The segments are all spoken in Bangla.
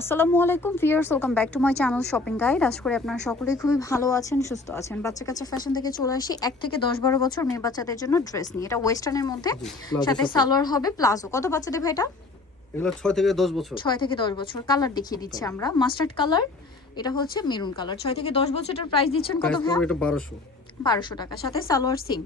আসসালামু আলাইকুম viewers, welcome back to my channel shopping guide. আশা করি আপনারা সকলেই খুবই ভালো আছেন, সুস্থ আছেন। বাচ্চা কাচ্চা ফ্যাশন থেকে চলে আসি 1 থেকে 10-12 বছর মেয়ে বাচ্চাদের জন্য ড্রেস নিয়ে। এটা ওয়েস্টার্নের মধ্যে, সাথে সালোয়ার হবে প্লাজো। কত বাচ্চা দেবে এটা? এগুলো 6 থেকে 10 বছর। 6 থেকে 10 বছর। কালার দেখিয়ে দিচ্ছি আমরা। মাস্টার্ড কালার, এটা হচ্ছে মেরুন কালার। 6 থেকে 10 বছরের প্রাইস দিচ্ছেন কত ভাই? এটা 1200 টাকা, সাথে সালোয়ার সেম,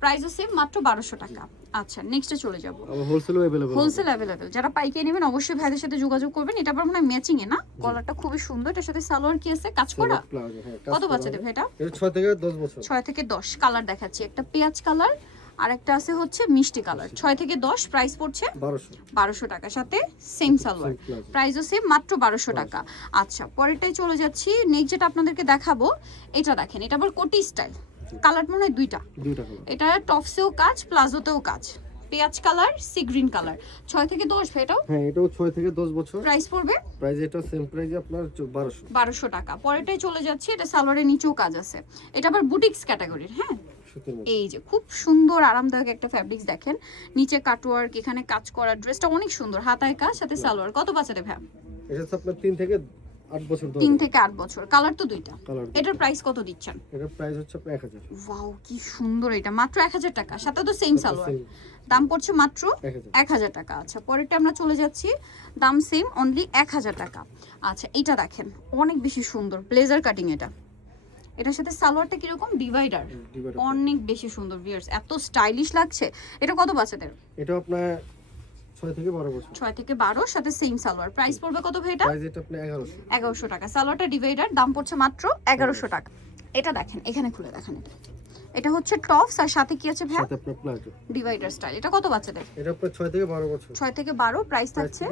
প্রাইসও সেম, মাত্র 1200 টাকা। আচ্ছা, নেক্সটে চলে যাব। হোলসেলও अवेलेबल। Wholesale available. যারা পাইকারি নেবেন অবশ্যই ভাইদের সাথে যোগাযোগ করবেন। এটা আবার মনে হয় ম্যাচিং এ না, গলাটা খুবই সুন্দর। এটার সাথে সালোয়ার কি আছে, কাজ করা? কত বাচ্চা দেবে এটা? এটা 6 থেকে 10 বছর। 6 থেকে 10। কালার দেখাচ্ছি, একটা পেঁয়াজ কালার আর একটা আছে হচ্ছে মিষ্টি কালার। 6 থেকে 10, প্রাইস পড়ছে 1200 টাকা, সাথে সেম সালোয়ার, প্রাইসও সেম, মাত্র 1200 টাকা। আচ্ছা, পরেরটাই চলে যাচ্ছি। নেক্সট যেটা আপনাদেরকে দেখাবো, এটা দেখেন, এটা আবার কোটি স্টাইল। কালার মনে হয় দুইটা কালার। এটা টপসেও কাজ, প্লাজোতেও কাজ। পেঁয়াজ কালার, সি গ্রিন কালার। 6 থেকে 10 ভাই এটাও? হ্যাঁ, এটাও 6 থেকে 10 বছর। প্রাইস পড়বে? প্রাইস এটা সেম প্রাইসে আপনার 1200 টাকা। পরেরটাই চলে যাচ্ছে, এটা সালোয়ারের নিচেও কাজ আছে। এটা আবার বুটিক্স ক্যাটাগরির। হ্যাঁ, এই যে খুব সুন্দর আরামদায়ক একটা ফ্যাব্রিক্স দেখেন, নিচে কাটওয়ার্ক, এখানে কাজ করা। ড্রেসটা অনেক সুন্দর, হাতায় কাজ, সাথে সালোয়ার। কত বাচ্চা দেবে? এটা আপনার 3 থেকে 8 বছর। 3 থেকে 8 বছর। কালার তো দুইটা। এটার প্রাইস কত দিচ্ছেন? এটার প্রাইস হচ্ছে আপনার 1000। ওয়াও, কি সুন্দর! এটা মাত্র 1000 টাকা, সাথে তো সেম সালোয়ার। দাম পড়ছে মাত্র 1000 টাকা। আচ্ছা, পরেরটা আমরা চলে যাচ্ছি, দাম সেম, অনলি 1000 টাকা। আচ্ছা, এটা দেখেন, অনেক বেশি সুন্দর ব্লেজার কাটিং। এটার সাথে সালোয়ারটা কিরকম, ডিভাইডার, অনেক বেশি সুন্দর ভিউয়ার্স, এত স্টাইলিশ লাগছে। এটা কত বাচ্চাদের? এটা আপনার 6 থেকে 12 বছর। 6 থেকে 12, সাথে সেম সালোয়ার। প্রাইস পড়বে কত ভাই এটা? প্রাইস এটা আপনার 1100 টাকা। সালোয়ারটা ডিভাইডার, দাম পড়ছে মাত্র 1100 টাকা। এটা দেখেন, এখানে খুলে দেখেন, এটা হচ্ছে টপস আর সাথে কি আছে ভাই? সাথে আপনার প্লাজো ডিভাইডার স্টাইল। এটা কত বাচ্চাদের? এটা আপনার 6 থেকে 12 বছর। 6 থেকে 12, প্রাইস থাকছে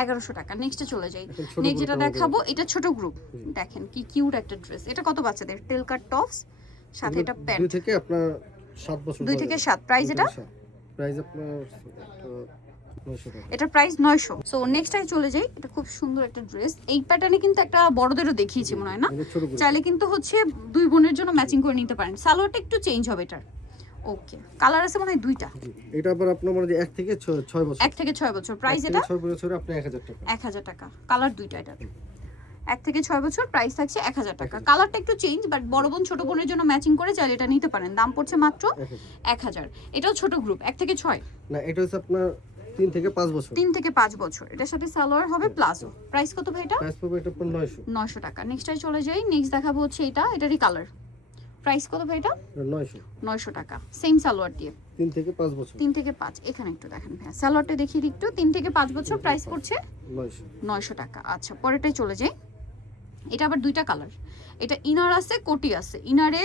1100 টাকা। নেক্সটে চলে যাই। নেক্সট যেটা দেখাবো, এটা ছোট গ্রুপ। দেখেন কি কিউট একটা ড্রেস। এটা কত বাচ্চাদের? টেল কাট টপস, সাথে এটা প্যান্ট। 2 থেকে আপনার 7 বছর। 2 থেকে 7। প্রাইস এটা? প্রাইস আপনার 900 টাকা। এটা প্রাইস 900। সো নেক্সটটাই চলে যাই। এটা খুব সুন্দর একটা ড্রেস। এই প্যাটার্নে কিন্তু একটা বড়দেরও দেখিয়েছি মনে হয় না? চাইলে কিন্তু হচ্ছে দুই বোনের জন্য ম্যাচিং করে নিতে পারেন। সালোয়ারটা একটু চেঞ্জ হবে এটার। ওকে, কালার আছে মনে হয় দুইটা। এটা আবার আপনার মানে 1 থেকে 6 বছর। 1 থেকে 6 বছর। প্রাইস এটা? 6 বছরে আপনি 1000 টাকা। 1000 টাকা। কালার দুইটা এটা। 1 থেকে 6 বছর, প্রাইস থাকছে 1000 টাকা। কালারটা একটু চেঞ্জ, বাট বড় বোন ছোট বোনের জন্য ম্যাচিং করে চাইলে এটা নিতে পারেন। দাম পড়ছে মাত্র 1000। এটাও ছোট গ্রুপ, 1 থেকে 6 না, এটা হচ্ছে আপনার 3 থেকে 5 বছর। 3 থেকে 5 বছর। এটার সাথে সালোয়ার হবে প্লাজো। প্রাইস কত ভাই এটা? প্রাইস পড়বে এটা আপনার 900 টাকা। নেক্সটটাই চলে যাই। নেক্সট দেখাবো হচ্ছে এটা, এটারই কালার। প্রাইস কত ভাই এটা? 900 টাকা। সেম সালোয়ার দিয়ে। 3 থেকে 5 বছর। 3 থেকে 5। এখানে একটু দেখেন ভাই, সালোয়ারটা দেখিয়ে দিই একটু। 3 থেকে 5 বছর, প্রাইস পড়ছে 900 টাকা। আচ্ছা, পরেরটাই চলে যাই। এটা আবার দুইটা কালার। এটা ইনার আছে, কোটি আছে। ইনারে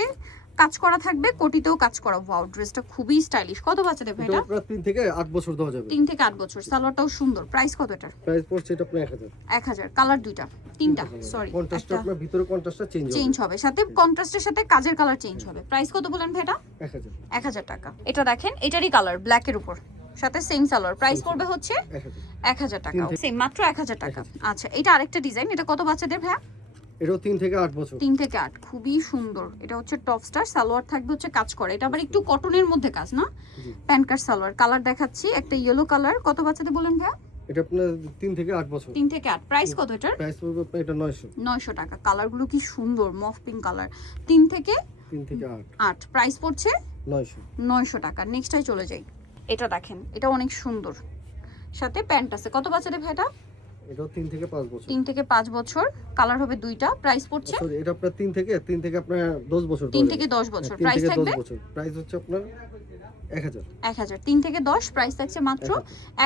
কাজ করা থাকবে, কোটিতেও কাজ করা। ওয়াও, ড্রেসটা খুবই স্টাইলিশ। কত বাচ্চা দেবে এটা? এটা 3 থেকে 8 বছর দেওয়া যাবে। 3 থেকে 8 বছর। সালোয়ারটাও সুন্দর। প্রাইস কত এটার? প্রাইস পড়ছে এটা আপনার 1000। 1000। কালার দুইটা, তিনটা, সরি। কন্ট্রাস্টটা আপনার ভিতরে কন্ট্রাস্টটা চেঞ্জ হবে, সাথে কন্ট্রাস্টের সাথে কাজের কালার চেঞ্জ হবে। প্রাইস কত বলেন ভাই এটা? 1000 টাকা। এটা দেখেন, এটারই কালার, ব্ল্যাক এর উপর, সাথে সেম সালোয়ার। প্রাইস পড়বে হচ্ছে 1000 টাকা। সেম, মাত্র 1000 টাকা। আচ্ছা, এটা আরেকটা ডিজাইন। এটা কত বাচ্চাদের ভাই? এটাও 3 থেকে 8 বছর। 3 থেকে 8। খুবই সুন্দর। এটা হচ্ছে টপ স্টার, সালোয়ার থাকবে হচ্ছে কাজ করে। এটা আবার একটু কটনের মধ্যে কাজ না, প্যান্ট কাট সালোয়ার। কালার দেখাচ্ছি, একটা ইয়েলো কালার। কত বাচ্চাদের বলেন ভাই? এটা আপনার 3 থেকে 8 বছর। 3 থেকে 8। প্রাইস কত এটার? প্রাইস পড়বে আপনার এটা 900 টাকা। কালারগুলো কি সুন্দর, মফ পিঙ্ক কালার। 3 থেকে 8। প্রাইস পড়ছে 900 টাকা। নেক্সটটাই চলে যাই। এটা দেখেন, এটা অনেক সুন্দর, সাথে প্যান্ট আছে। কত বাচ্চাদের ভাই এটা? এটাও 3 থেকে 5 বছর। 3 থেকে 5 বছর। কালার হবে দুইটা। প্রাইস পড়ছে, সরি, এটা আপনার 3 থেকে আপনার 10 বছর। 3 থেকে 10 বছর। প্রাইস থাকবে 10 বছর। প্রাইস হচ্ছে আপনার 1000। 1000। 3 থেকে 10, প্রাইস থাকছে মাত্র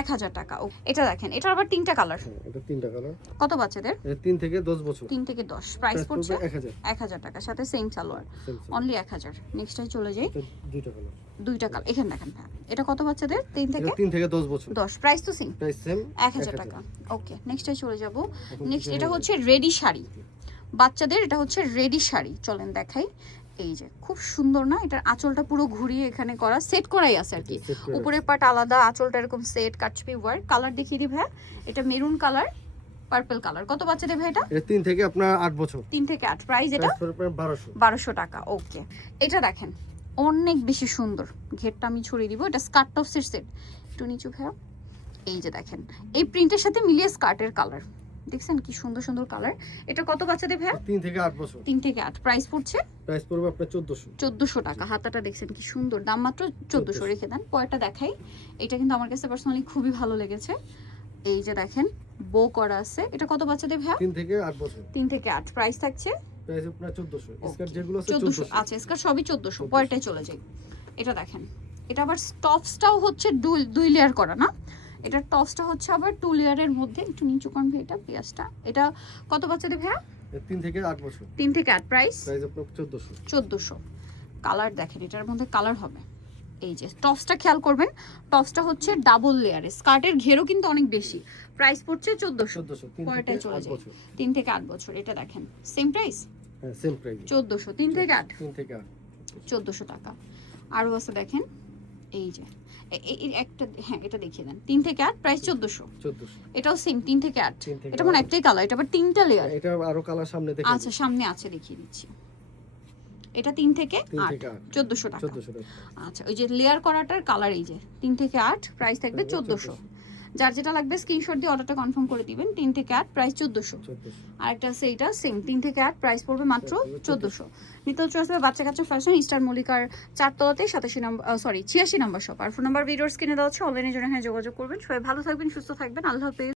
1000 টাকা। এটা দেখেন, এটা আবার তিনটা কালার। এটা তিনটা কালার। কত বাচ্চাদের? এটা 3 থেকে 10 বছর। 3 থেকে 10। প্রাইস পড়ছে 1000 টাকা, সাথে সেম সালোয়ার, অনলি 1000। নেক্সটটাই চলে যাই। দুইটা কালার। দুইটা কালার। এখানে দেখেন ভাই, এটা কত বাচ্চাদের? 3 থেকে 10 বছর। 10। প্রাইস তো সেম, প্রাইস সেম, 1000 টাকা। ওকে, নেক্সটটাই চলে যাব। নেক্সট এটা হচ্ছে রেডি শাড়ি বাচ্চাদের। এটা হচ্ছে রেডি শাড়ি, চলেন দেখাই। এই যে খুব সুন্দর না, এটার আঁচলটা পুরো ঘুরিয়ে এখানে করা, সেট করাই আছে আর কি। উপরের পাট আলাদা, আঁচলটা এরকম সেট, কাটছবি ওয়ার্ক। কালার দেখিয়ে দিই ভাই। এটা মেরুন কালার, পার্পল কালার। কত বাচ্চাদের ভাই এটা? এটা 3 থেকে আপনার 8 বছর। 3 থেকে 8। প্রাইস এটা 1200 টাকা। ওকে, এটা দেখেন, অনেক বেশি সুন্দর। ঘেরটা আমি ছড়িয়ে দিব। এটা স্কার্ট টপসের সেট। একটু নিচু ভাই। এই যে দেখেন এই প্রিন্টের সাথে মিলিয়ে স্কার্টের কালার দেখছেন কি সুন্দর সুন্দর কালার। এটা কত বাচ্চাদের ভাইয়া? 3 থেকে 8 বছর। 3 থেকে 8। প্রাইস পড়ছে প্রাইস পড়বে আপনার 1400। 1400 টাকা। হাতাটা দেখছেন কি সুন্দর, দাম মাত্র 1400। রেখে দেন, পরেরটা দেখাই। এটা কিন্তু আমার কাছে পার্সোনালি খুবই ভালো লেগেছে। এই যে দেখেন বো করা আছে। এটা কত বাচ্চাদের ভাইয়া? 3 থেকে 8 বছর। 3 থেকে 8। প্রাইস থাকছে প্রাইস আপনার 1400। স্কার্ট যেগুলো আছে 1400। 1400। আচ্ছা স্কার্ট সবই 1400। পরেরটায় চলে যাই। এটা দেখেন, এটা আবার টপসটাও হচ্ছে দুই লেয়ার করা না, এটা টপসটা হচ্ছে আবার 2 লেয়ারের মধ্যে। একটু নিচু করুন ভাই এটা পেঁয়াজটা। এটা কত বাচ্চাদের ভাইয়া? 3 থেকে 8 বছর। 3 থেকে 8। প্রাইস প্রাইস আপনার 1400। 1400। কালার দেখেন, এটার মধ্যে কালার হবে। এই যে টপসটা খেয়াল করবেন, টপসটা হচ্ছে ডাবল লেয়ারে, স্কার্টের ঘেরও কিন্তু অনেক বেশি। প্রাইস পড়ছে 1400। 1400। পরেরটায় চলে যাই। 3 থেকে 8 বছর। এটা দেখেন সেম প্রাইস। হ্যাঁ সেম প্রাইস। 1400। 3 থেকে 8। 3 থেকে 8 1400 টাকা। আরও আছে দেখেন, এই যে এই একটা, হ্যাঁ এটা দেখিয়ে দেন। 3 থেকে 8। প্রাইস 1400। 1400। এটাও সেম 3 থেকে 8। 3 থেকে এটা মানে 8 একটাই কালার, এটা আবার 3টা লেয়ার। এটা আরো কালার সামনে দেখে। আচ্ছা সামনে আছে, দেখিয়ে দিচ্ছি। এটা 3 থেকে 8। 1400 টাকা। 1400 টাকা। আচ্ছা ওই যে লেয়ার করাটার কালার এই যে 3 থেকে 8। প্রাইস থাকবে 1400। যার যেটা লাগবে স্ক্রিনশট দিয়ে অর্ডারটা কনফার্ম করে দিবেন। 3 থেকে 8। প্রাইস 1400। 1400। আরেকটা আছে এটা সেম 3 থেকে 8। প্রাইস পড়বে মাত্র 1400। নিত্য চয়েস বাচ্চা কাচ্চা ফ্যাশন, স্টার মল্লিকার 4 তলাতে 87 নম্বর 86 নম্বর শপ। আর ফোন নাম্বার ভিডিওর স্ক্রিনে দেওয়া আছে। অনলাইনে জন্য হ্যাঁ যোগাযোগ করবেন। সবাই ভালো থাকবেন, সুস্থ থাকবেন। আল্লাহ হাফেজ।